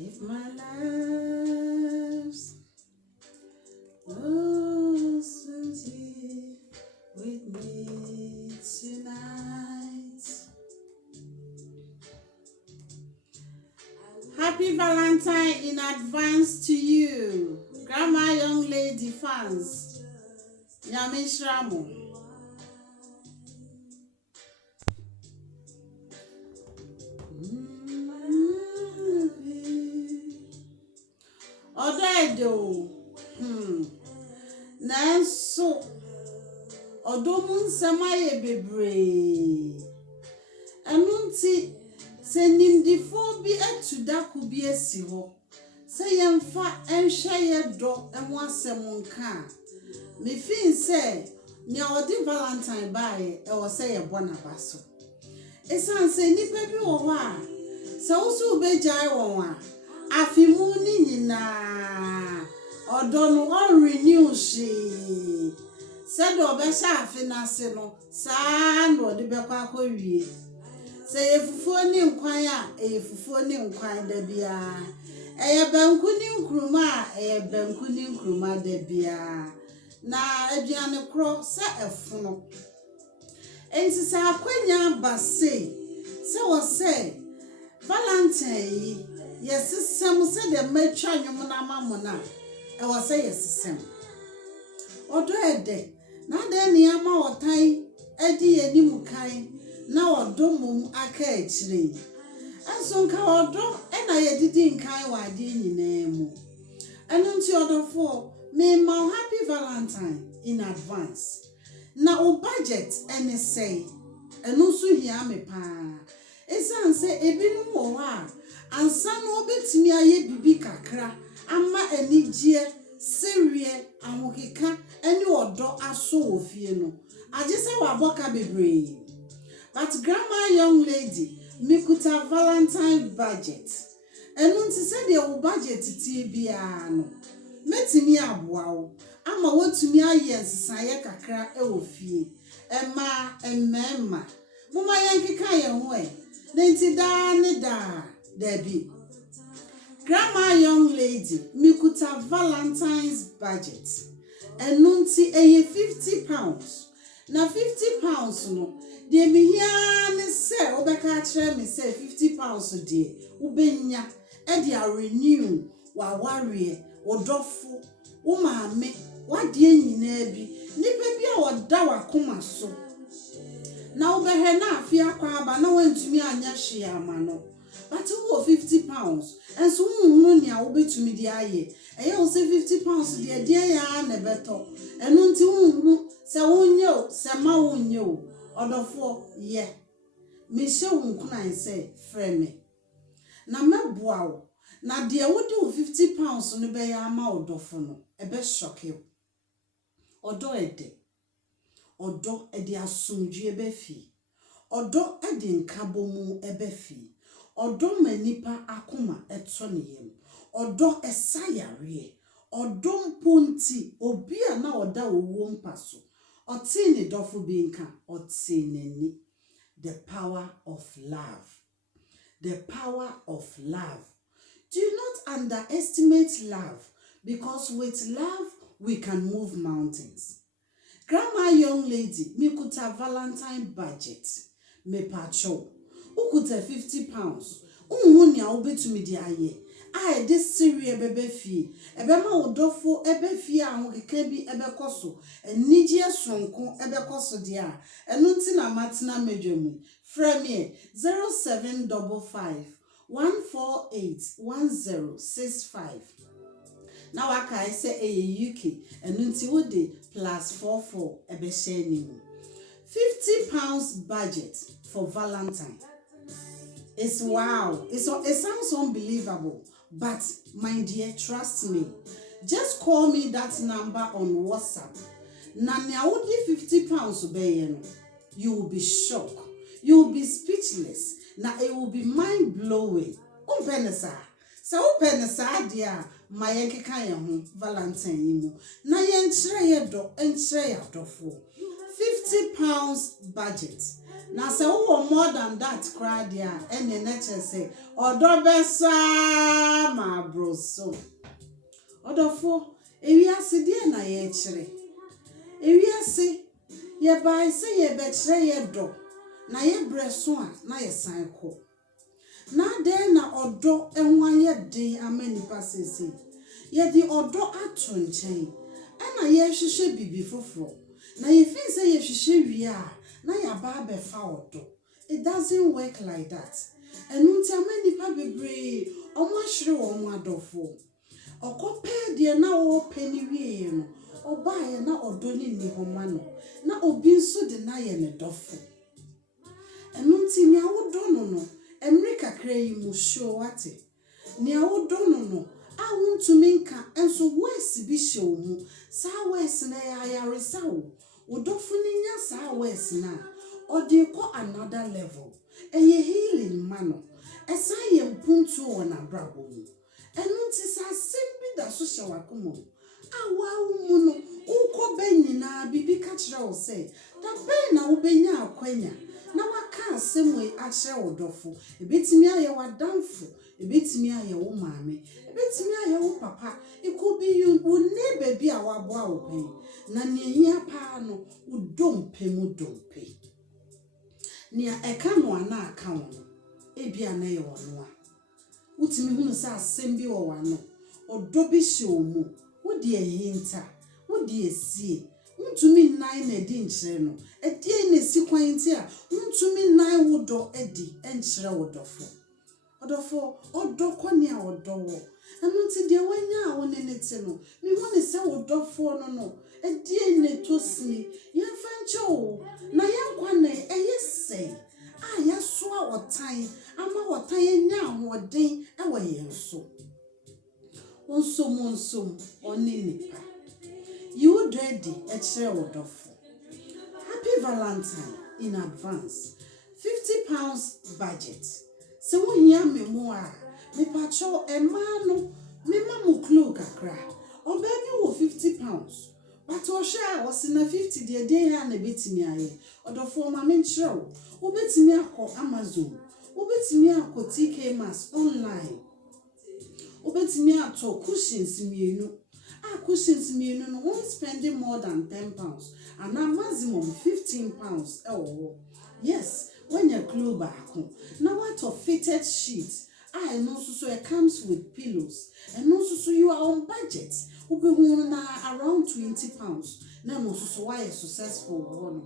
If my love's lost with me tonight. Happy Valentine in advance to you, Grandma Young Lady fans. Nyame Shramo. Odedo. Nanso odomun samaye bebre. Enunti se nimdifo bi etuda ku bi esi ho. Se yemfa enhwe ye do emu asem nka. Me fin se ni odi Valentine bae e wo se ye bona baso. Esan se nipa bi wo ho a se wo so begyae won a afimu ni nyina odo no on renew she se do be sha afinase no saa no de be kwa wie se yefufuo ni nkwan a yefufuo ni nkwan da bia banku ni nkruma a banku ni nkruma da bia na aduane kro se efuno enti sa akwanya base se wo se Valentine yesisem se de matwa nwom na mamona e wo se yesisem odo ede na de ni ama wotan edi enim kan na odo mum aka akire enso nka odo e na yedidi nkan wa de nyina mu enu nti odofo me ma happy Valentine in advance na o budget ene say enu so hia me pa esan se ebinu wo ha ansa no obetimi aye bibi kakra ama anigye serie ahokeka ene odo aso ofie no agese wa boka bebre but Grandma Young Lady mikuta Valentine budget enu nti se de wo budget tie bia no metimi aboa wo ama wotumi aye nsesaye kakra e ofie emmema muma yankeka ye ho nenti da ne da debi Grandma Young Lady mikuta Valentine's budget enunti eye £50 na £50 no de mi hia ne se obeka kire me se £50 de ubenya e de renew wa ware odofo wo maame wade nyina bi nipa bi a woda wakoma so na ubehwe na afia kwa aba na wantumi anya hwe ama no but wo £50 enso hunhunu ne a wobetumi di aye eye wo se £50 de ya na beto enu nti hunhunu se wonye se ma wonye odofo ye me hye hunkunan se freme na meboa wo na de wodi wo £50 no be ya ama odofo no ebe shock you odo ede asumdwe ebe fi odo ede nkabomu ebe fi odo manipa akoma eto ne yem odo esayare odo mponti obi a na oda owo mpaso oti ne dofo bi nka oti nani the power of love. Do not underestimate love, because with love we can move mountains. Grandma Young Lady mikuta Valentine budget me pacho ukuta £50 unhu nia obetumi di aye ai this serie bebe fie ebe ma odofo ebe fie ahokeka bi ebe koso enije sonko ebe koso dia enu nti na matena medwemu frame 0755 148 1065 na waka I say UK enu nti wo de +44 ebe share ni £50 budget for Valentine. It's wow. It sounds unbelievable, but my dear, trust me. Just call me that number on WhatsApp. Na £50 be you will be shocked. You will be speechless. Na it will be mind blowing. Penesa. So penesa dia my yankeka ye ho Valentine mu. Na yenkyere ye do enkyere ya dofo. £50 budget. Na se wo more than that crowd ya ene na che say odo besa ma broso. Odofo ewiase de na ye kire. Ewiase ye bai se ye be kire ye do. Na ye breso a na ye san ko. Na de na odo enwan ye den amani pasese. Ye di odo ato nchen. Ana ye hwehwe bibi foforo. Na ye fin say ye hwehwe wi a na ya ba be fa odo. It doesn't work like that. Enunti amani pa bebre omo ahwere omo adofo. Okope de na wo pani wie no. Oba ye na odo ni ni homa no. Na obi nso de na ye ne dofo. Enunti ni awodo no. Emri kakra yi mu show wate. Ni awodo no. A wontumi nka enso wes bi show mu. Sa wes na ya yaresa wo. Wodofo ni nya sa wes na. Odi ko another level. Eye healing mano. Esa ye mpuntu wona brabo mu. Enunti sa simbi da so hye wakomo. Awa mu no uko benyina bibi ka kire wo say da ben na wo benya akwanya na waka asemwe a kire wo dofo ebetimi aye wadamfo ebetimi aye wo maame ebetimi aye wo papa it could be you neighbor bi a wabo wo pen na ne hia pa no udompe mu dompe nia eka no ana aka wo ebia na ye wono a utimi hunu sa asembi wo wano odo bi hye omu wodi ehinta wodi esie untumi nai na edi nkyere no edie na si kwanti a untumi nai wodo edi enkyere wodofo odo kwani a odo wo enunti de wanya a wonene te no mi hone se wodofo no edie na tosi yemfa nche wo na yankwa na eyese a yaso a wotan ama wotan enya ahoden e wo yenso onsom onini pa. You ready a share wodofo. Happy Valentine in advance. £50 budget. Se wo hia memo a me pacho e ma no me mamu clue kakra. O baby wo £50. But o share was na 50 de dey ya na betimi aye. Odofo ma me nkyere wo. Wo betimi akọ Amazon. Wo betimi akọ TK Maxx online. Wo betimi ato cushions mienu. Cushions mean no won't spending more than £10 and a maximum £15. Oh, yes, when your club back home. Now what of fitted sheets? I know so it comes with pillows and also so you are on budget. Will be around £20. Now no so why a successful one.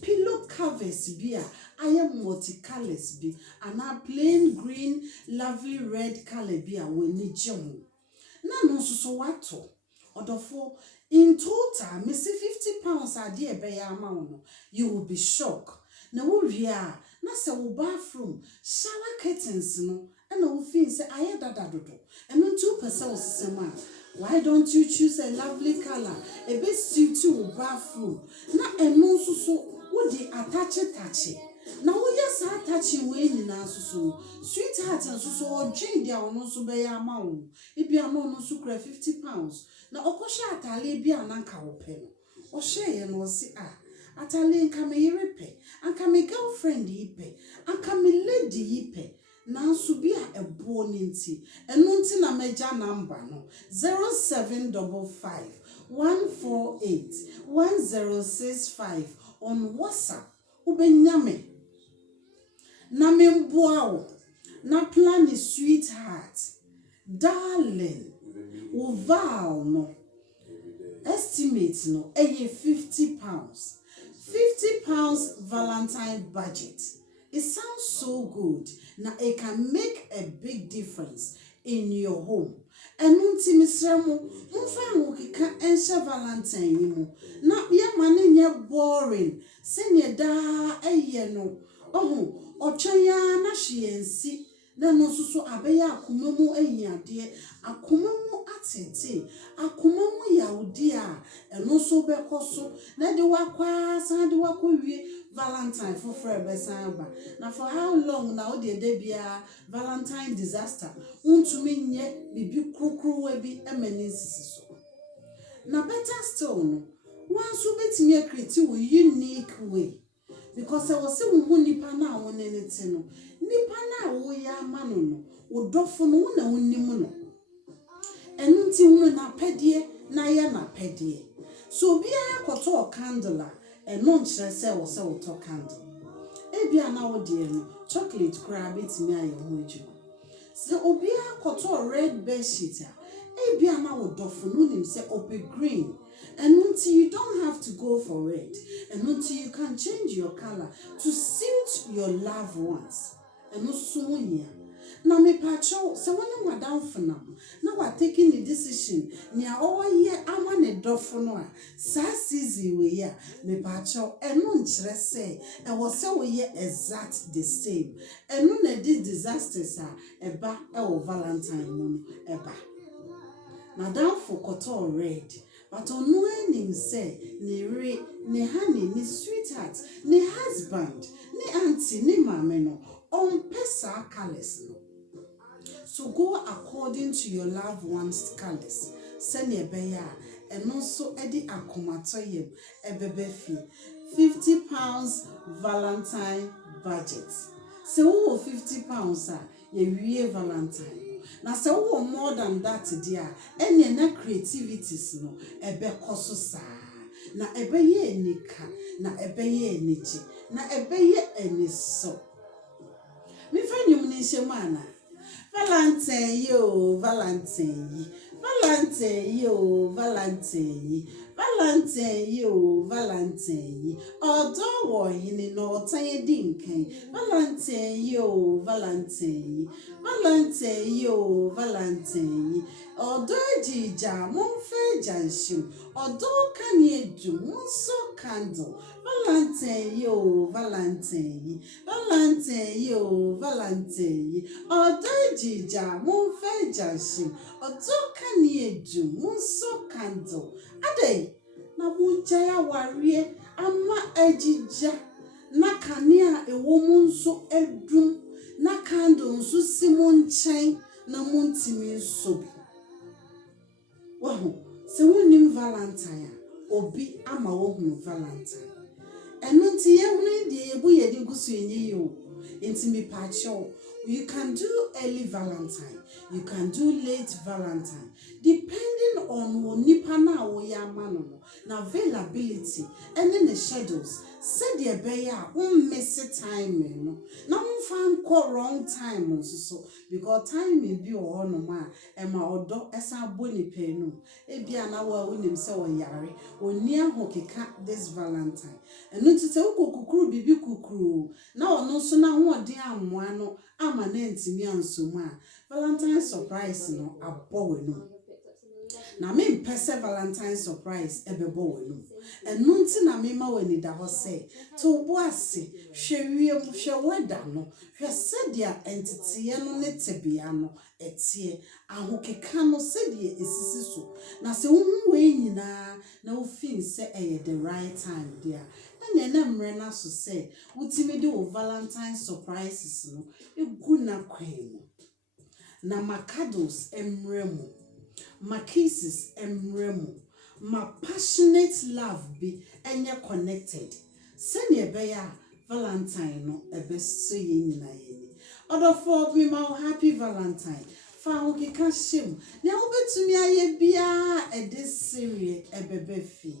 Pillow covers beer. I am multicolors be and a plain green, lovely red color beer when you jam. Now no so what? Odofo in total me see £50 ade be ya amount no you will be shocked na wo wi a na se wo bathroom shower curtains no na wo feel say aye dada dodo eno 2% osisema why don't you choose a lovely color a bit suit wo bathroom na eno so wo di attach na wo yes attach we nyina so sweetheart so odwen dia ono so be ya amount ebi amount no so kura £50 na okosha atale bi ananka wo pe no o share no si atale nka me yerepe anka me girlfriend yipe anka me lady yipe na so bi a ebo ni nti eno nti na meja number no 0755 148 1065 on WhatsApp ubenyame na me mboa wo na plan is sweetheart darling Oval no estimate no £50. £50 Valentine budget. It sounds so good. Now it can make a big difference in your home. And unti misremo, mfa ngokika ensha Valentine yimu. Na ya mane boring. Senye da no. Ochanya na shiensi. Na no susu abeya akumamu enyade akumamu atete akumamu yaudia eno so bekoso na de wakwa san de wakowie Valentine for besan ba na for how long na o de bia Valentine disaster untumi nye bibi krokro we bi emani sisi so na better still no wan so betimi create wo unique way because I was saying who nipa na won anything no nipa na wo ya ama no no wo dofo no na wonnim no enu nti hu na pedie na ye na pedie so obi akoto candle eno nkyere se wo se wo to candle ebia na wo de no chocolate crab etimi aye ho ejuma se obi akoto red bed sheet ebia na wo dofo no nim se ope green. And until you don't have to go for it, and until you can change your color to suit your loved ones. And also, now me patrol, so when you are down for now we're taking a decision. Near all year, I want a dog for no. Sassy we ya, me patrol, and non say, and was so we exact the same. And none of these disasters are a ba or Valentine moon, a ba. Now down for cotton red. But on no say, ne re, ne honey, ne sweetheart, ne husband, ne auntie, ne mameno, on pesa colors. So go according to your loved one's colors. Send your bear, and also Eddie Akomatoyem, a bebe fee. £50 Valentine budget. So £50, ye Valentine. Na se wo more than that dia ene na creativities no ebe koso saa na ebe ye enika na ebe ye eniji na ebe ye eniso mi fanyum ni shemana Valentine yo Valentine Valentine yo Valentine Valentine yo Valentine odo wo yin no tan dinkan Valentine yo Valentine Valentine yo Valentine odo jija mon fe janshim odo kanie du mon so candle Valentine yo Valentine Valentine yo Valentine odo jija mon fe janshim odo kanie du mon so candle ade na munjaya warie ama ejija na kania ewo munso edum na candle nso simon chen na muntimi nso bi wahu se wonim Valentine obi ama wo hu Valentine enu nti ye hunu de ebu ye de gusu enye yo enti mi pacho. You can do early Valentine, you can do late Valentine, depending on nipa na wo ya mano na availability and then the schedules. Said the beya won miss time no na won call wrong time so because time may be or no ma e ma odo esa boni pe no e bia na wa wonim se won yare oni ahokeka this Valentine enu ti se ukukuru bibi kukuru na ono so na ho ode amoa no ama na ntimi ansomu a Valentine surprise no abo we no na me mpese Valentine surprise ebebo we no enu nti na me ma wani da ho se to bo ase hwewiem hwe weda no hwe sedia entity no ne tebia no etie ahokeka no sedia esisi so na se hu we nyina na ofin se the right time dia ene na mre na so se utimi de o Valentine surprises no egu na kwemu na makados emremu my kisses emremu my passionate love be enye connected send ye beya Valentine no ebe so ye nyina ye other for me my happy Valentine fa okeka shim na obetumi aye bia e this series ebebe fi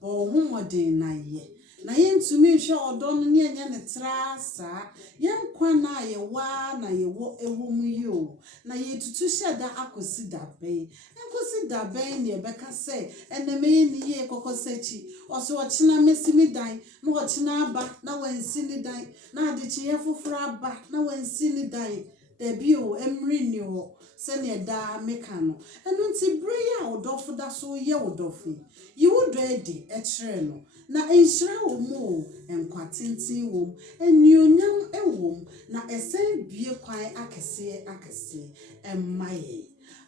bo hu modern na ye na yentumi hwe odon ne enya ne trasa yenkwa na ye wa na ye wo ewum yo na yetutu hyeda akosi dabe enkosi dabe ne beka se eneme ni ye kokosachi oso ochina mesimi dan na ochina aba na wansi ni dan na adichi ye foforo aba na wansi ni dan debi o emri ni ho se ne da meka no enu nti breya odofo da so ye odofo yi wo ready e kire no na enhira wo mu enkwatenti wo enyonyam ewom na esen bie kwan akese emmaye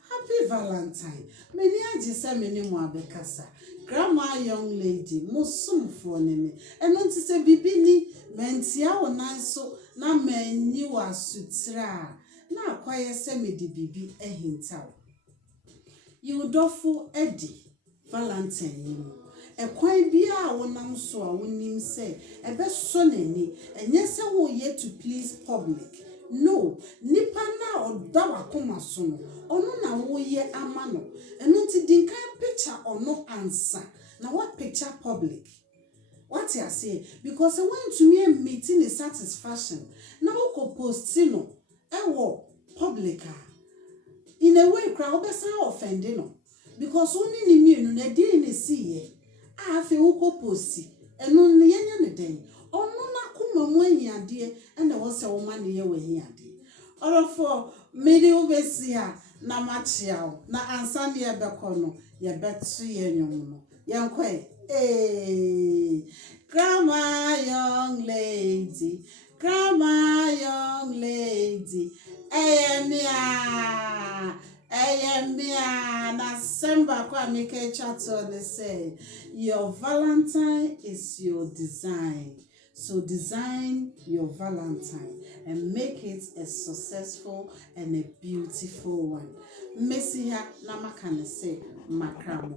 happy Valentine meni agise meni mu abekasa grandma young lady musumfo ne me eno nti se bibini mentia wo nanso na manyi wa sutra na akwaye se medi bibi ehintaw you dofo edi Valentine ekwan bia a wonam so a wonim say ebe so nani enye se wo ye to please public. No, nipa na oda wakoma so no ono na wo ye ama no. Eno nti dinkan picture ono ansa na what picture public. What you say? Because I went to me meeting a satisfaction. Now ko post no ewo public. In a way crowd be offending no. Because only ni me no na dey na see ye. A fe wo ko post eno ne yenya ne den. Ono na kuma mu ahiade e na wo se wo ma ne ye wo ahiade. Orofo mede obesi a na machia na ansa ne ye beko no ye betu ye nwom no. Yankwe hey, grandma young lady, grandma young lady, Ayemia, na semba kwa mike chato they say, your Valentine is your design. So design your Valentine and make it a successful and a beautiful one. Messiha namakane say makramo.